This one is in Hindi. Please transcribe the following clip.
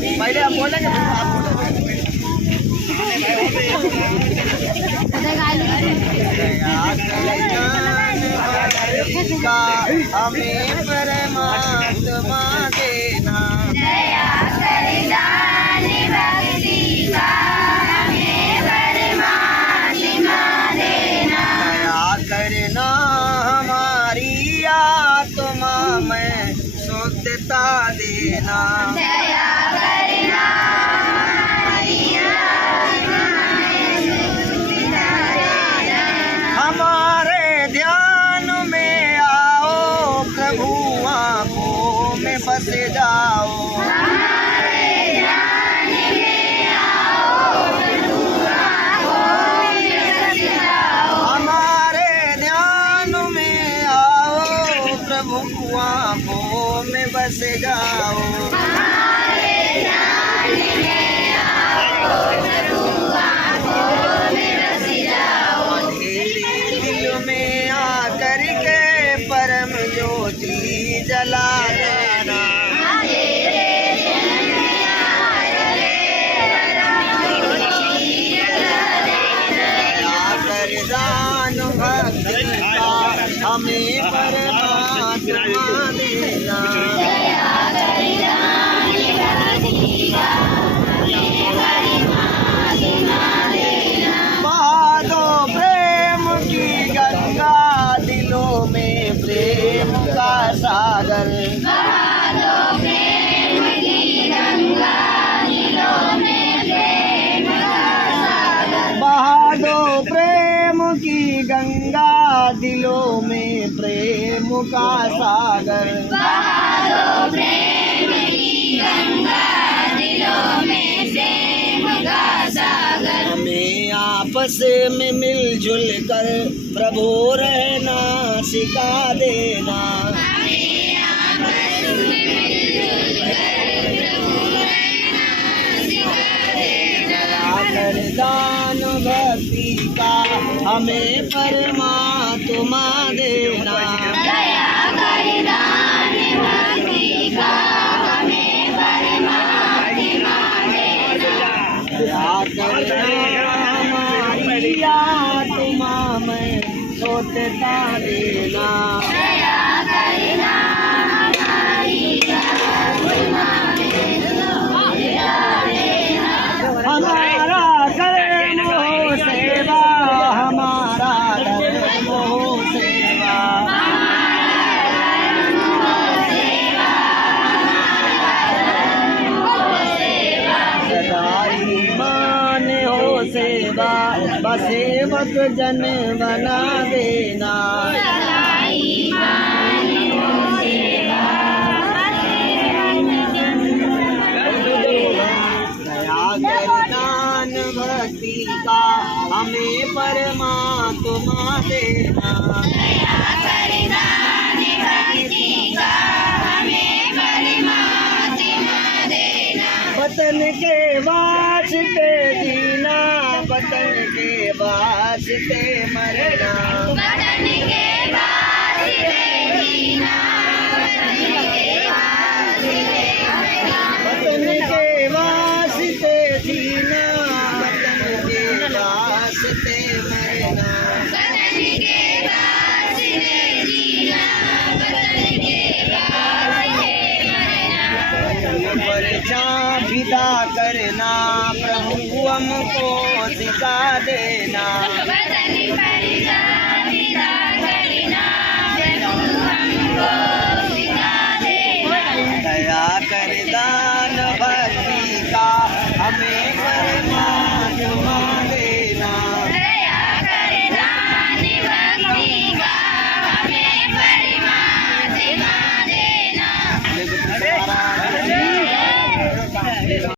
पहले हम बोलेंगे फिर आप हमें परमात्मा देना, दया करना भक्ति का हमें परमात्मा देना, दया करना हमारी आत्मा में शुद्धता देना, दया करना हमारी आत्मा में शुद्धता देना, हमारे ध्यान में आओ प्रभु आँखों में बस जाओ, हमारे ध्यान में आओ प्रभु आँखों में बस जाओ, हमारे ध्यान में आओ प्रभु आँखों में बस जाओ, हमारे ध्यान में आओ प्रभु आँखों में बस जाओ, तेरे दिल में आकर के परम ज्योति जला देना, तेरे दिल में आकर परम ज्योति जला देना, आकर दान भक्ति का हमें परमात्मा देना, दया कर दान भक्ति का हमें परमात्मा देना, बहा दो प्रेम की गंगा दिलों में प्रेम का सागर, बहा दो प्रेम की गंगा दिलों में प्रेम का सागर, बहा दो प्रेम की गंगा दिलों में प्रेम का सागर, बहा दो प्रेम की गंगा दिलों में प्रेम का सागर, हमें आपस में मिलजुल कर प्रभु रहना सिखा देना, हमें आपस में मिलजुल कर प्रभु रहना सिखा देना, कर दान भक्ति का हमें परमात्मा देना, दया कर दान भक्ति का हमें परमात्मा देना, दया कर हमारी आत्मा में शुद्धता देना, दया करना हमारी आत्मा में शुद्धता देना, हमारा कर्म हो सेवा, हमारा धर्म हो सेवा, हमारा धर्म हो सेवा, हमारा धर्म हो सेवा, सदा ईमान हो सेवा, बसेवक जन बना देना, सदा ईमान हो सेवा, बसेवक जन बना देना, दया कर दान भक्ति का हमें परमात्मा देना, दया कर दान भक्ति का हमें परमात्मा देना, वतन के वास्ते जीना, वतन के वास्ते मरना, वतन के वास्ते जीना, वतन के वास्ते मरना, वतन के वास्ते जीना, वतन के वास्ते मरना, वतन के वास्ते जीना, वतन के वास्ते मरना, वतन पर जा विदा करना प्रभु हमको सिखा देना, वतन पर जा विदा करना प्रभु हमको सिखा देना, दया कर दान भक्ति का हमें